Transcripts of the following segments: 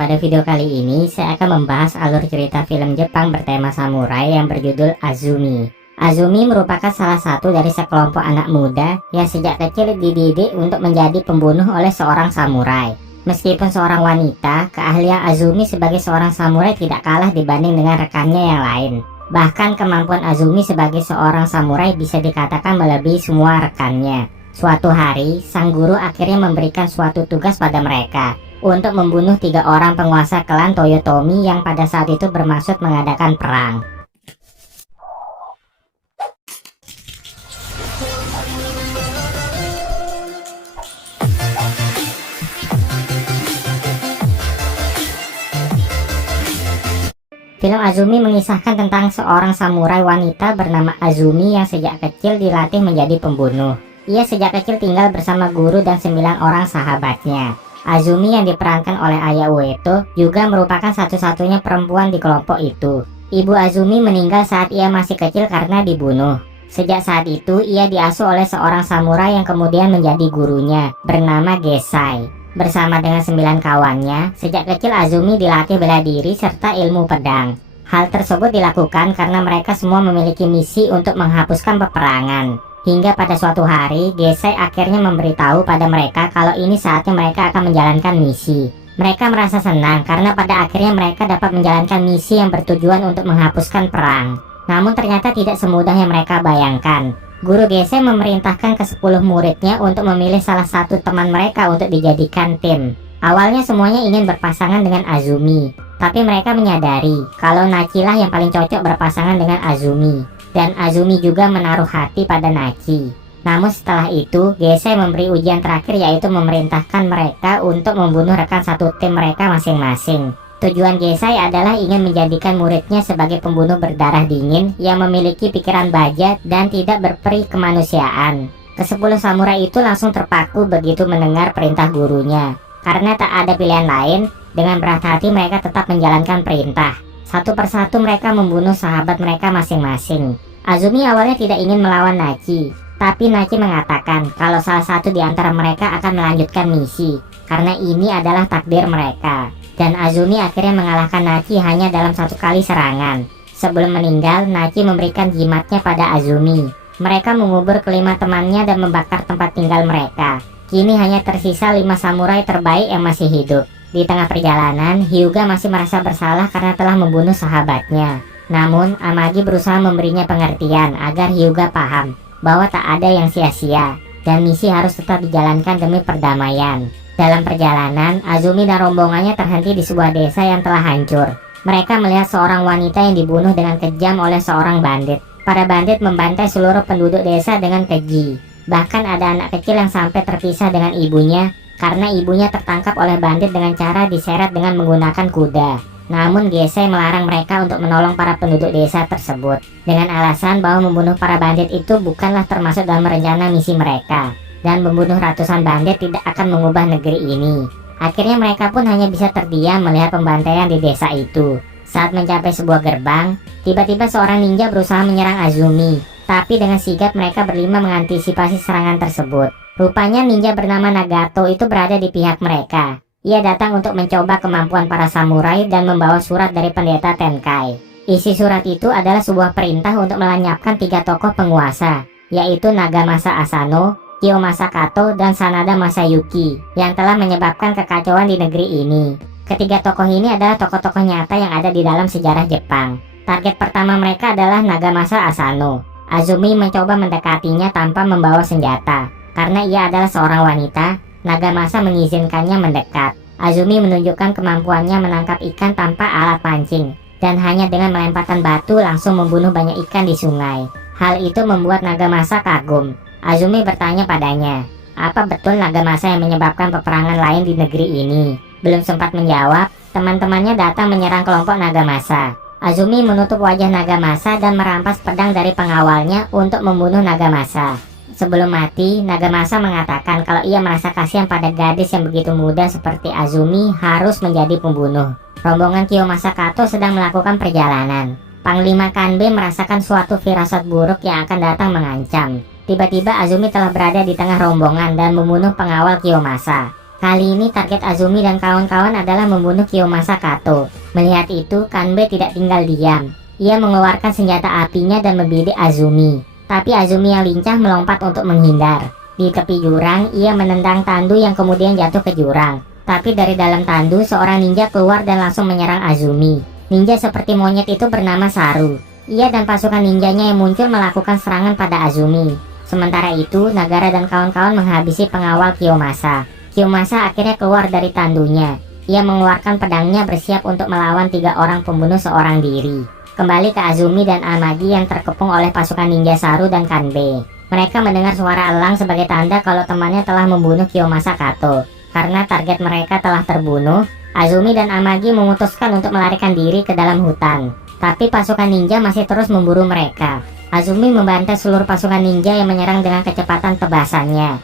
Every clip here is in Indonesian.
Pada video kali ini, saya akan membahas alur cerita film Jepang bertema samurai yang berjudul Azumi. Azumi merupakan salah satu dari sekelompok anak muda yang sejak kecil dididik untuk menjadi pembunuh oleh seorang samurai. Meskipun seorang wanita, keahlian Azumi sebagai seorang samurai tidak kalah dibanding dengan rekannya yang lain. Bahkan kemampuan Azumi sebagai seorang samurai bisa dikatakan melebihi semua rekannya. Suatu hari, sang guru akhirnya memberikan suatu tugas pada mereka untuk membunuh 3 orang penguasa klan Toyotomi yang pada saat itu bermaksud mengadakan perang. Film Azumi mengisahkan tentang seorang samurai wanita bernama Azumi yang sejak kecil dilatih menjadi pembunuh. Ia sejak kecil tinggal bersama guru dan 9 orang sahabatnya. Azumi yang diperankan oleh Aya Ueto juga merupakan satu-satunya perempuan di kelompok itu. Ibu Azumi meninggal saat ia masih kecil karena dibunuh. Sejak saat itu ia diasuh oleh seorang samurai yang kemudian menjadi gurunya, bernama Gesai. Bersama dengan 9 kawannya, sejak kecil Azumi dilatih bela diri serta ilmu pedang. Hal tersebut dilakukan karena mereka semua memiliki misi untuk menghapuskan peperangan. Hingga pada suatu hari, Gesai akhirnya memberitahu pada mereka kalau ini saatnya mereka akan menjalankan misi. Mereka merasa senang karena pada akhirnya mereka dapat menjalankan misi yang bertujuan untuk menghapuskan perang. Namun ternyata tidak semudah yang mereka bayangkan. Guru Gesai memerintahkan ke 10 muridnya untuk memilih salah satu teman mereka untuk dijadikan tim. Awalnya semuanya ingin berpasangan dengan Azumi, tapi mereka menyadari kalau Nachi lah yang paling cocok berpasangan dengan Azumi. Dan Azumi juga menaruh hati pada Nachi. Namun setelah itu, Gesai memberi ujian terakhir, yaitu memerintahkan mereka untuk membunuh rekan satu tim mereka masing-masing. Tujuan Gesai adalah ingin menjadikan muridnya sebagai pembunuh berdarah dingin yang memiliki pikiran baja dan tidak berperi kemanusiaan. Ke-10 samurai itu langsung terpaku begitu mendengar perintah gurunya. Karena tak ada pilihan lain, dengan berat hati mereka tetap menjalankan perintah. Satu persatu mereka membunuh sahabat mereka masing-masing. Azumi awalnya tidak ingin melawan Nachi, tapi Nachi mengatakan kalau salah satu di antara mereka akan melanjutkan misi, karena ini adalah takdir mereka. Dan Azumi akhirnya mengalahkan Nachi hanya dalam 1 kali serangan. Sebelum meninggal, Nachi memberikan jimatnya pada Azumi. Mereka mengubur ke-5 temannya dan membakar tempat tinggal mereka. Kini hanya tersisa 5 samurai terbaik yang masih hidup. Di tengah perjalanan, Hyuga masih merasa bersalah karena telah membunuh sahabatnya. Namun, Amagi berusaha memberinya pengertian agar Hyuga paham bahwa tak ada yang sia-sia dan misi harus tetap dijalankan demi perdamaian. Dalam perjalanan, Azumi dan rombongannya terhenti di sebuah desa yang telah hancur. Mereka melihat seorang wanita yang dibunuh dengan kejam oleh seorang bandit. Para bandit membantai seluruh penduduk desa dengan keji. Bahkan ada anak kecil yang sampai terpisah dengan ibunya karena ibunya tertangkap oleh bandit dengan cara diseret dengan menggunakan kuda. Namun Gesai melarang mereka untuk menolong para penduduk desa tersebut dengan alasan bahwa membunuh para bandit itu bukanlah termasuk dalam rencana misi mereka. Dan membunuh ratusan bandit tidak akan mengubah negeri ini. Akhirnya mereka pun hanya bisa terdiam melihat pembantaian di desa itu. Saat mencapai sebuah gerbang, tiba-tiba seorang ninja berusaha menyerang Azumi. Tapi dengan sigap mereka berlima mengantisipasi serangan tersebut. Rupanya ninja bernama Nagato itu berada di pihak mereka. Ia datang untuk mencoba kemampuan para samurai dan membawa surat dari pendeta Tenkai. Isi surat itu adalah sebuah perintah untuk melenyapkan 3 tokoh penguasa, yaitu Nagamasa Asano, Kiyomasa Kato, dan Sanada Masayuki yang telah menyebabkan kekacauan di negeri ini. Ketiga tokoh ini adalah tokoh-tokoh nyata yang ada di dalam sejarah Jepang. Target pertama mereka adalah Nagamasa Asano. Azumi mencoba mendekatinya tanpa membawa senjata. Karena ia adalah seorang wanita, Nagamasa mengizinkannya mendekat. Azumi menunjukkan kemampuannya menangkap ikan tanpa alat pancing, dan hanya dengan melemparkan batu langsung membunuh banyak ikan di sungai. Hal itu membuat Nagamasa kagum. Azumi bertanya padanya, apa betul Nagamasa yang menyebabkan peperangan lain di negeri ini? Belum sempat menjawab, teman-temannya datang menyerang kelompok Nagamasa. Azumi menutup wajah Nagamasa dan merampas pedang dari pengawalnya untuk membunuh Nagamasa. Sebelum mati, Nagamasa mengatakan kalau ia merasa kasihan pada gadis yang begitu muda seperti Azumi harus menjadi pembunuh. Rombongan Kiyomasa Kato sedang melakukan perjalanan. Panglima Kanbe merasakan suatu firasat buruk yang akan datang mengancam. Tiba-tiba Azumi telah berada di tengah rombongan dan membunuh pengawal Kiyomasa. Kali ini target Azumi dan kawan-kawan adalah membunuh Kiyomasa Kato. Melihat itu, Kanbei tidak tinggal diam. Ia mengeluarkan senjata apinya dan membidik Azumi. Tapi Azumi yang lincah melompat untuk menghindar. Di tepi jurang, ia menendang tandu yang kemudian jatuh ke jurang. Tapi dari dalam tandu, seorang ninja keluar dan langsung menyerang Azumi. Ninja seperti monyet itu bernama Saru. Ia dan pasukan ninjanya yang muncul melakukan serangan pada Azumi. Sementara itu, Nagara dan kawan-kawan menghabisi pengawal Kiyomasa. Kiyomasa akhirnya keluar dari tandunya. Ia mengeluarkan pedangnya bersiap untuk melawan 3 orang pembunuh seorang diri. Kembali ke Azumi dan Amagi yang terkepung oleh pasukan ninja Saru dan Kanbei. Mereka mendengar suara elang sebagai tanda kalau temannya telah membunuh Kiyomasa Kato. Karena target mereka telah terbunuh, Azumi dan Amagi memutuskan untuk melarikan diri ke dalam hutan. Tapi pasukan ninja masih terus memburu mereka. Azumi membantai seluruh pasukan ninja yang menyerang dengan kecepatan tebasannya.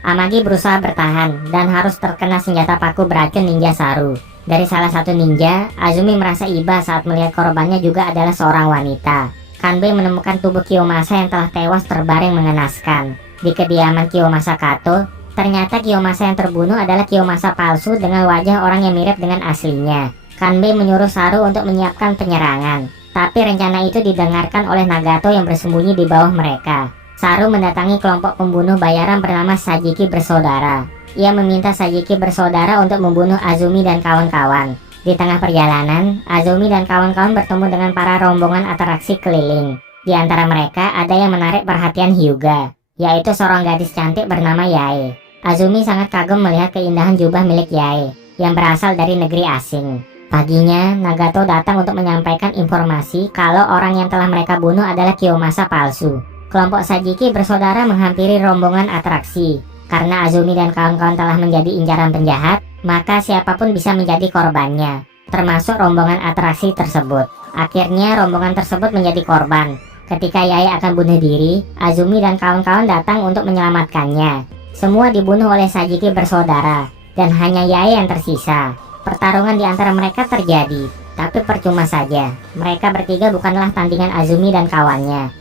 Amagi berusaha bertahan dan harus terkena senjata paku beracun ninja Saru. Dari salah satu ninja, Azumi merasa iba saat melihat korbannya juga adalah seorang wanita. Kanbei menemukan tubuh Kiyomasa yang telah tewas terbaring mengenaskan. Di kediaman Kiyomasa Kato, ternyata Kiyomasa yang terbunuh adalah Kiyomasa palsu dengan wajah orang yang mirip dengan aslinya. Kanbei menyuruh Saru untuk menyiapkan penyerangan. Tapi rencana itu didengarkan oleh Nagato yang bersembunyi di bawah mereka. Saru mendatangi kelompok pembunuh bayaran bernama Sajiki Bersaudara. Ia meminta Sajiki Bersaudara untuk membunuh Azumi dan kawan-kawan. Di tengah perjalanan, Azumi dan kawan-kawan bertemu dengan para rombongan atraksi keliling. Di antara mereka ada yang menarik perhatian Hyuga, yaitu seorang gadis cantik bernama Yae. Azumi sangat kagum melihat keindahan jubah milik Yae, yang berasal dari negeri asing. Paginya, Nagato datang untuk menyampaikan informasi kalau orang yang telah mereka bunuh adalah Kiyomasa palsu. Kelompok Sajiki Bersaudara menghampiri rombongan atraksi. Karena Azumi dan kawan-kawan telah menjadi incaran penjahat, maka siapapun bisa menjadi korbannya, termasuk rombongan atraksi tersebut. Akhirnya rombongan tersebut menjadi korban. Ketika Yae akan bunuh diri, Azumi dan kawan-kawan datang untuk menyelamatkannya. Semua dibunuh oleh Sajiki Bersaudara, dan hanya Yae yang tersisa. Pertarungan di antara mereka terjadi, tapi percuma saja. Mereka bertiga bukanlah tandingan Azumi dan kawannya.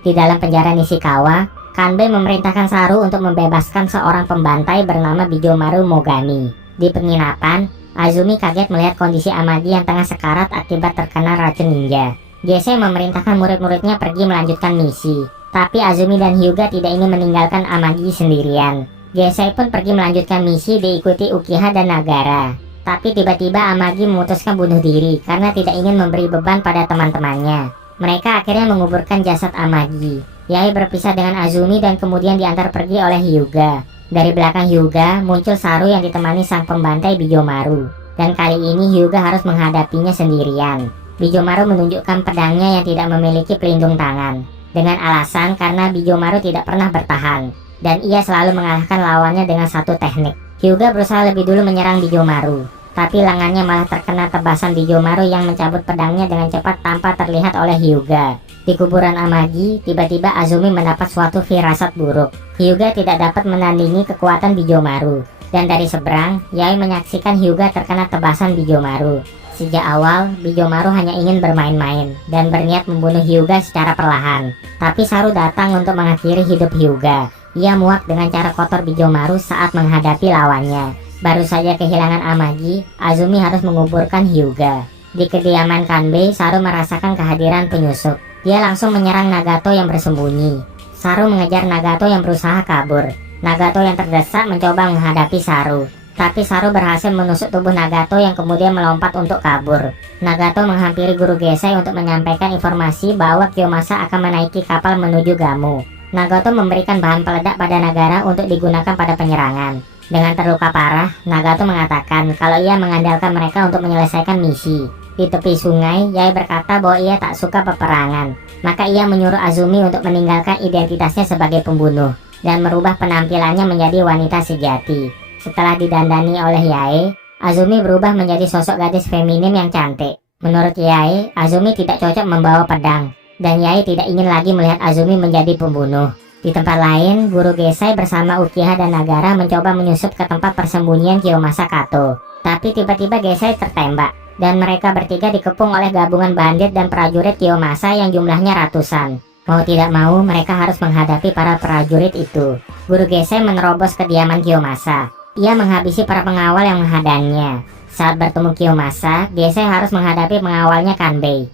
Di dalam penjara Nishikawa, Kanbei memerintahkan Saru untuk membebaskan seorang pembantai bernama Bijomaru Mogami. Di penginapan, Azumi kaget melihat kondisi Amagi yang tengah sekarat akibat terkena racun ninja. Gesei memerintahkan murid-muridnya pergi melanjutkan misi. Tapi Azumi dan Hyuga tidak ingin meninggalkan Amagi sendirian. Gesei pun pergi melanjutkan misi diikuti Uchiha dan Nagara. Tapi tiba-tiba Amagi memutuskan bunuh diri karena tidak ingin memberi beban pada teman-temannya. Mereka akhirnya menguburkan jasad Amagi. Yae berpisah dengan Azumi dan kemudian diantar pergi oleh Hyuga. Dari belakang Hyuga muncul Saru yang ditemani sang pembantai Bijomaru. Dan kali ini Hyuga harus menghadapinya sendirian. Bijomaru menunjukkan pedangnya yang tidak memiliki pelindung tangan. Dengan alasan karena Bijomaru tidak pernah bertahan. Dan ia selalu mengalahkan lawannya dengan satu teknik. Hyuga berusaha lebih dulu menyerang Bijomaru. Tapi lengannya malah terkena tebasan Bijomaru yang mencabut pedangnya dengan cepat tanpa terlihat oleh Hyuga. Di kuburan Amagi, tiba-tiba Azumi mendapat suatu firasat buruk. Hyuga tidak dapat menandingi kekuatan Bijomaru. Dan dari seberang, Yae menyaksikan Hyuga terkena tebasan Bijomaru. Sejak awal, Bijomaru hanya ingin bermain-main dan berniat membunuh Hyuga secara perlahan. Tapi Saru datang untuk mengakhiri hidup Hyuga. Ia muak dengan cara kotor Bijomaru saat menghadapi lawannya. Baru saja kehilangan Amagi, Azumi harus menguburkan Hyuga. Di kediaman Kanbei, Saru merasakan kehadiran penyusup. Dia langsung menyerang Nagato yang bersembunyi. Saru mengejar Nagato yang berusaha kabur. Nagato yang terdesak mencoba menghadapi Saru. Tapi Saru berhasil menusuk tubuh Nagato yang kemudian melompat untuk kabur. Nagato menghampiri guru Gesei untuk menyampaikan informasi bahwa Kiyomasa akan menaiki kapal menuju Gamu. Nagato memberikan bahan peledak pada Nagara untuk digunakan pada penyerangan. Dengan terluka parah, Nagato mengatakan kalau ia mengandalkan mereka untuk menyelesaikan misi. Di tepi sungai, Yae berkata bahwa ia tak suka peperangan. Maka ia menyuruh Azumi untuk meninggalkan identitasnya sebagai pembunuh dan merubah penampilannya menjadi wanita sejati. Setelah didandani oleh Yae, Azumi berubah menjadi sosok gadis feminim yang cantik. Menurut Yae, Azumi tidak cocok membawa pedang, dan Yae tidak ingin lagi melihat Azumi menjadi pembunuh. Di tempat lain, guru Gesei bersama Uchiha dan Nagara mencoba menyusup ke tempat persembunyian Kiyomasa Kato. Tapi tiba-tiba Gesei tertembak, dan mereka bertiga dikepung oleh gabungan bandit dan prajurit Kiyomasa yang jumlahnya ratusan. Mau tidak mau, mereka harus menghadapi para prajurit itu. Guru Gesai menerobos kediaman Kiyomasa. Ia menghabisi para pengawal yang menghadangnya. Saat bertemu Kiyomasa, Gesai harus menghadapi pengawalnya Kanbei.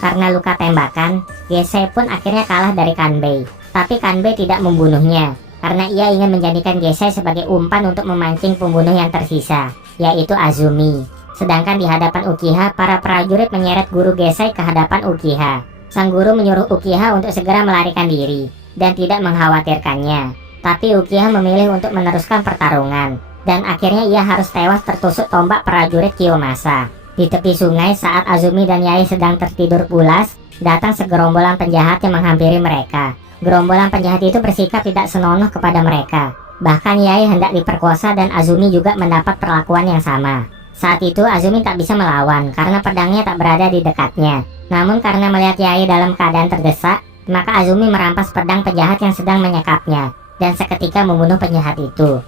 Karena luka tembakan, Gesai pun akhirnya kalah dari Kanbei. Tapi Kanbei tidak membunuhnya, karena ia ingin menjadikan Gesai sebagai umpan untuk memancing pembunuh yang tersisa, yaitu Azumi. Sedangkan di hadapan Uchiha, para prajurit menyeret guru Gesai ke hadapan Uchiha. Sang guru menyuruh Uchiha untuk segera melarikan diri, dan tidak mengkhawatirkannya. Tapi Uchiha memilih untuk meneruskan pertarungan, dan akhirnya ia harus tewas tertusuk tombak prajurit Kiyomasa. Di tepi sungai saat Azumi dan Yae sedang tertidur pulas, datang segerombolan penjahat yang menghampiri mereka. Gerombolan penjahat itu bersikap tidak senonoh kepada mereka. Bahkan Yae hendak diperkosa dan Azumi juga mendapat perlakuan yang sama. Saat itu Azumi tak bisa melawan karena pedangnya tak berada di dekatnya. Namun karena melihat Yae dalam keadaan terdesak, maka Azumi merampas pedang penjahat yang sedang menyekapnya dan seketika membunuh penjahat itu.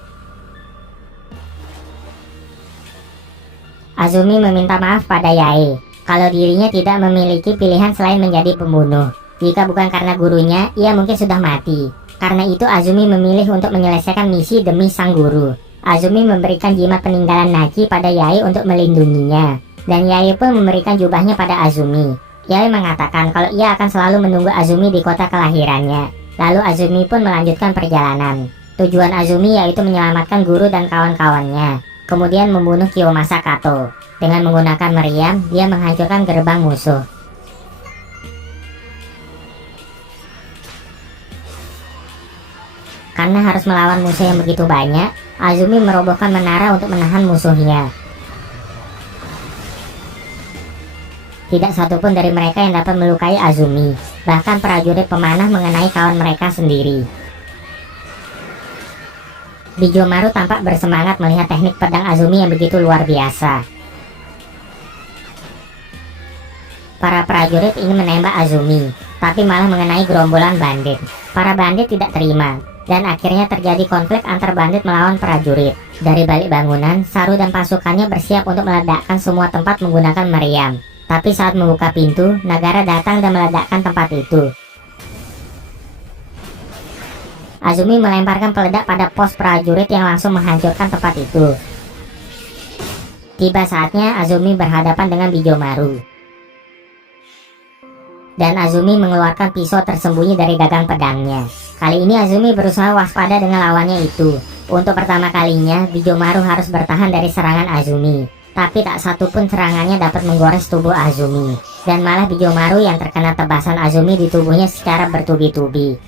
Azumi meminta maaf pada Yae kalau dirinya tidak memiliki pilihan selain menjadi pembunuh. Jika bukan karena gurunya, ia mungkin sudah mati. Karena itu Azumi memilih untuk menyelesaikan misi demi sang guru. Azumi memberikan jimat peninggalan Nagi pada Yae untuk melindunginya, dan Yae pun memberikan jubahnya pada Azumi. Yae mengatakan kalau ia akan selalu menunggu Azumi di kota kelahirannya. Lalu Azumi pun melanjutkan perjalanan. Tujuan Azumi yaitu menyelamatkan guru dan kawan-kawannya. Kemudian membunuh Kiyomasa Kato. Dengan menggunakan meriam, dia menghancurkan gerbang musuh. Karena harus melawan musuh yang begitu banyak, Azumi merobohkan menara untuk menahan musuhnya. Tidak satupun dari mereka yang dapat melukai Azumi. Bahkan prajurit pemanah mengenai kawan mereka sendiri. Bijomaru tampak bersemangat melihat teknik pedang Azumi yang begitu luar biasa. Para prajurit ingin menembak Azumi, tapi malah mengenai gerombolan bandit. Para bandit tidak terima, dan akhirnya terjadi konflik antar bandit melawan prajurit. Dari balik bangunan, Saru dan pasukannya bersiap untuk meledakkan semua tempat menggunakan meriam. Tapi saat membuka pintu, Nagara datang dan meledakkan tempat itu. Azumi melemparkan peledak pada pos prajurit yang langsung menghancurkan tempat itu. Tiba saatnya Azumi berhadapan dengan Bijomaru. Dan Azumi mengeluarkan pisau tersembunyi dari gagang pedangnya. Kali ini Azumi berusaha waspada dengan lawannya itu. Untuk pertama kalinya, Bijomaru harus bertahan dari serangan Azumi. Tapi tak satu pun serangannya dapat menggores tubuh Azumi. Dan malah Bijomaru yang terkena tebasan Azumi di tubuhnya secara bertubi-tubi.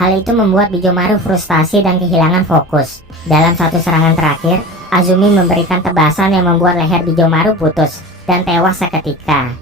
Hal itu membuat Bijomaru frustasi dan kehilangan fokus. Dalam satu serangan terakhir, Azumi memberikan tebasan yang membuat leher Bijomaru putus dan tewas seketika.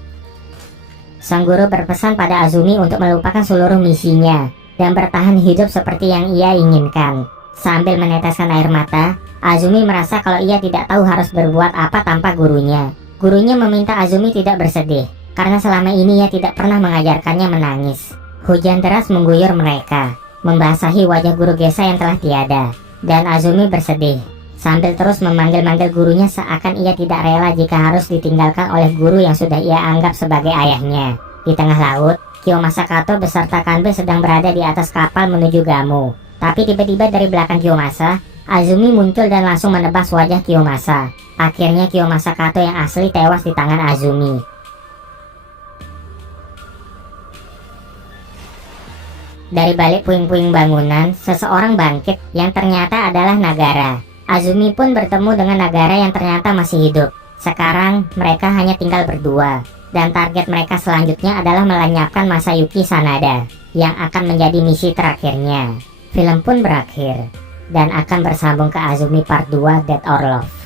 Sang guru berpesan pada Azumi untuk melupakan seluruh misinya dan bertahan hidup seperti yang ia inginkan. Sambil meneteskan air mata, Azumi merasa kalau ia tidak tahu harus berbuat apa tanpa gurunya. Gurunya meminta Azumi tidak bersedih, karena selama ini ia tidak pernah mengajarkannya menangis. Hujan deras mengguyur mereka, membasahi wajah guru Gesai yang telah tiada, dan Azumi bersedih, sambil terus memanggil-manggil gurunya seakan ia tidak rela jika harus ditinggalkan oleh guru yang sudah ia anggap sebagai ayahnya. Di tengah laut, Kiyomasa Kato beserta Kanbei sedang berada di atas kapal menuju Gamo. Tapi tiba-tiba dari belakang Kiyomasa, Azumi muncul dan langsung menebas wajah Kiyomasa. Akhirnya Kiyomasa Kato yang asli tewas di tangan Azumi. Dari balik puing-puing bangunan, seseorang bangkit yang ternyata adalah Nagara. Azumi pun bertemu dengan Nagara yang ternyata masih hidup. Sekarang mereka hanya tinggal berdua, dan target mereka selanjutnya adalah melenyapkan Masayuki Sanada, yang akan menjadi misi terakhirnya. Film pun berakhir, dan akan bersambung ke Azumi Part 2 Dead or Love.